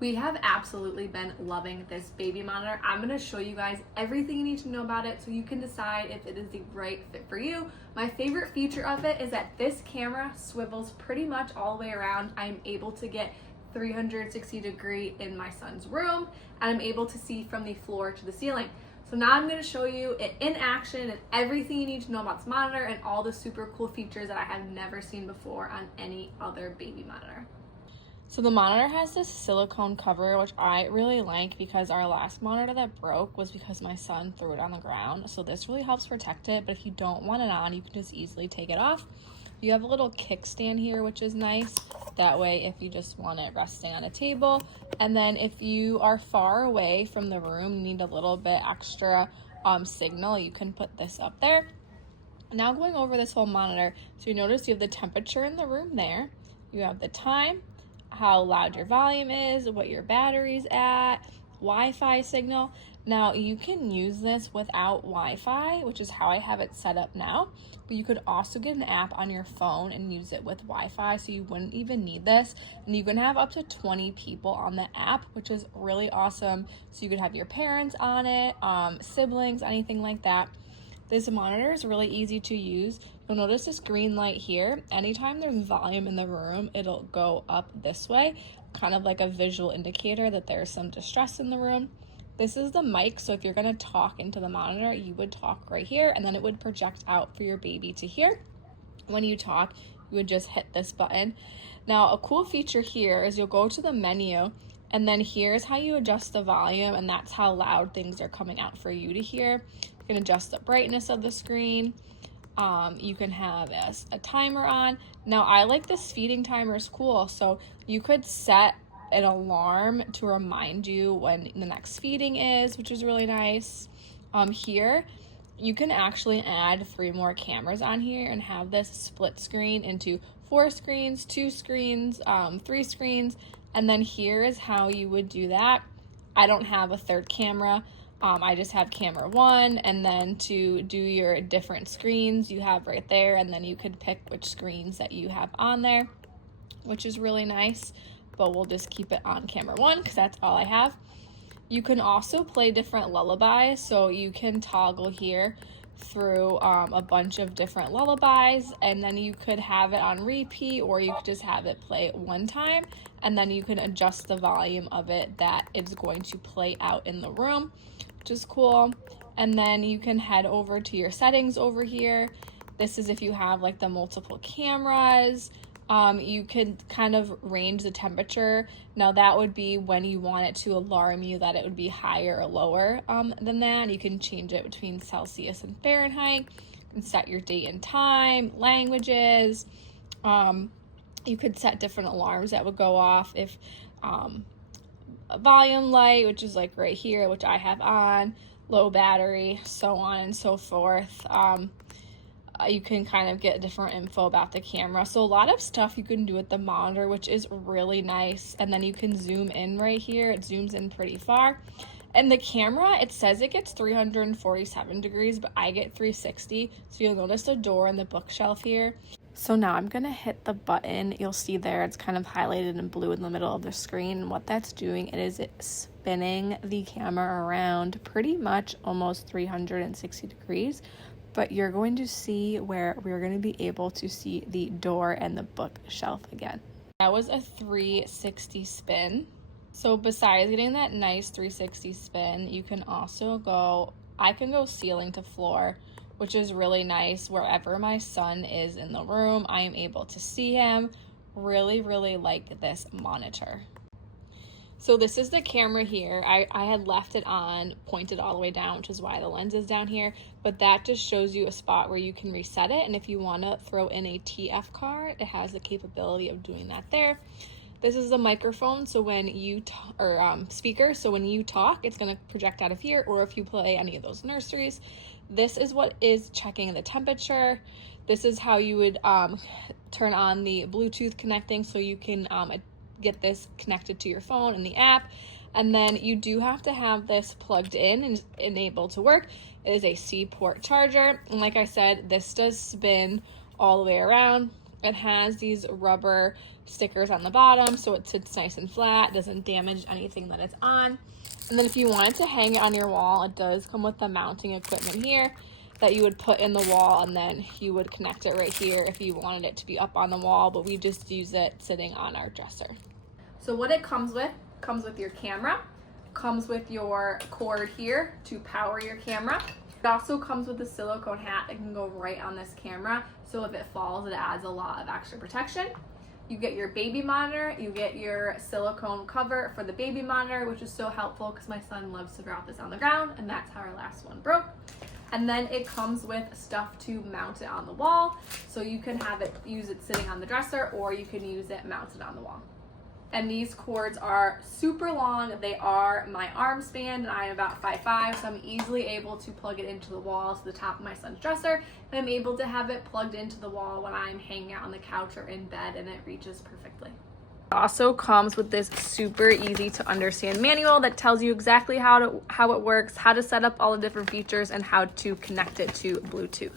We have absolutely been loving this baby monitor. I'm going to show you guys everything you need to know about it so you can decide if it is the right fit for you. My favorite feature of it is that this camera swivels pretty much all the way around. I'm able to get 360 degree in my son's room, and I'm able to see from the floor to the ceiling. So now I'm going to show you it in action and everything you need to know about this monitor and all the super cool features that I have never seen before on any other baby monitor. So the monitor has this silicone cover, which I really like because our last monitor that broke was because my son threw it on the ground. So this really helps protect it, but if you don't want it on, you can just easily take it off. You have a little kickstand here, which is nice. That way, if you just want it resting on a table. And then if you are far away from the room, you need a little bit extra signal, you can put this up there. Now going over this whole monitor, so you notice you have the temperature in the room there. You have the time, how loud your volume is, what your battery's at, Wi-Fi signal. Now you can use this without Wi-Fi, which is how I have it set up now, but you could also get an app on your phone and use it with Wi-Fi, so you wouldn't even need this. And you can have up to 20 people on the app, which is really awesome. So you could have your parents on it, siblings, anything like that. This monitor is really easy to use. You'll notice this green light here. Anytime there's volume in the room, it'll go up this way, kind of like a visual indicator that there's some distress in the room. This is the mic, so if you're gonna talk into the monitor, you would talk right here, and then it would project out for your baby to hear. When you talk, you would just hit this button. Now, a cool feature here is you'll go to the menu, and then here's how you adjust the volume, and that's how loud things are coming out for you to hear. You can adjust the brightness of the screen. You can have a timer on. Now, I like this feeding timer is cool, so you could set an alarm to remind you when the next feeding is, which is really nice. Here, you can actually add 3 more cameras on here and have this split screen into 4 screens, 2 screens, 3 screens, and then here is how you would do that. I don't have a third camera. I just have camera 1, and then to do your different screens you have right there, and then you could pick which screens that you have on there, which is really nice, but we'll just keep it on camera 1 because that's all I have. You can also play different lullabies, so you can toggle here through a bunch of different lullabies, and then you could have it on repeat, or you could just have it play one time, and then you can adjust the volume of it that it's going to play out in the room, which is cool. And then you can head over to your settings over here. This is if you have like the multiple cameras. You could kind of range the temperature. Now that would be when you want it to alarm you that it would be higher or lower than that. You can change it between Celsius and Fahrenheit. You can set your date and time, languages. You could set different alarms that would go off if a volume light, which is like right here, which I have on, low battery, so on and so forth. You can kind of get different info about the camera. So a lot of stuff you can do with the monitor, which is really nice. And then you can zoom in right here. It zooms in pretty far. And the camera, it says it gets 347 degrees, but I get 360. So you'll notice the door and the bookshelf here. So now I'm gonna hit the button. You'll see there, it's kind of highlighted in blue in the middle of the screen. And what that's doing is it's spinning the camera around pretty much almost 360 degrees. But you're going to see where we're going to be able to see the door and the bookshelf again. That was a 360 spin. So besides getting that nice 360 spin, you can also I can go ceiling to floor, which is really nice. Wherever my son is in the room, I am able to see him. Really, really like this monitor. So this is the camera here. I had left it on, pointed all the way down, which is why the lens is down here, but that just shows you a spot where you can reset it, and if you want to throw in a TF card, it has the capability of doing that there. This is the microphone, so when you speaker, so when you talk, it's going to project out of here, or if you play any of those nurseries. This is what is checking the temperature. This is how you would turn on the Bluetooth connecting, so you can get this connected to your phone and the app. And then you do have to have this plugged in and able to work. It is a C port charger, and like I said, this does spin all the way around. It has these rubber stickers on the bottom so it sits nice and flat, doesn't damage anything that it's on. And then if you wanted to hang it on your wall, it does come with the mounting equipment here that you would put in the wall, and then you would connect it right here if you wanted it to be up on the wall, but we just use it sitting on our dresser. So what it comes with your camera, comes with your cord here to power your camera. It also comes with a silicone hat that can go right on this camera, so if it falls, it adds a lot of extra protection. You get your baby monitor, you get your silicone cover for the baby monitor, which is so helpful because my son loves to drop this on the ground, and that's how our last one broke. And then it comes with stuff to mount it on the wall, so you can use it sitting on the dresser, or you can use it mounted on the wall. And these cords are super long. They are my arm span, and I am about 5'5", so I'm easily able to plug it into the wall to the top of my son's dresser, and I'm able to have it plugged into the wall when I'm hanging out on the couch or in bed, and it reaches perfectly. It also comes with this super easy to understand manual that tells you exactly how it works, how to set up all the different features, and how to connect it to Bluetooth.